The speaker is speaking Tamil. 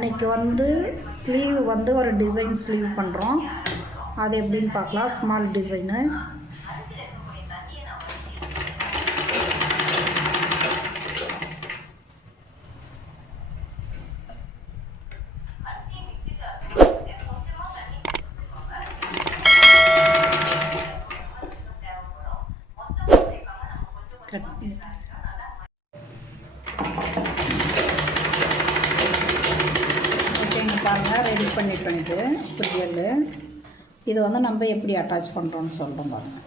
இன்றைக்கி வந்து ஸ்லீவ் வந்து ஒரு டிசைன் ஸ்லீவ் பண்ணுறோம். அது எப்படின்னு பார்க்கலாம். Small design. ஓகேங்க, பாருங்கள் ரெடி பண்ணிட்டு புரியல். இது வந்து நம்ம எப்படி அட்டாச் பண்ணுறோன்னு சொல்கிறோம் பாருங்கள்.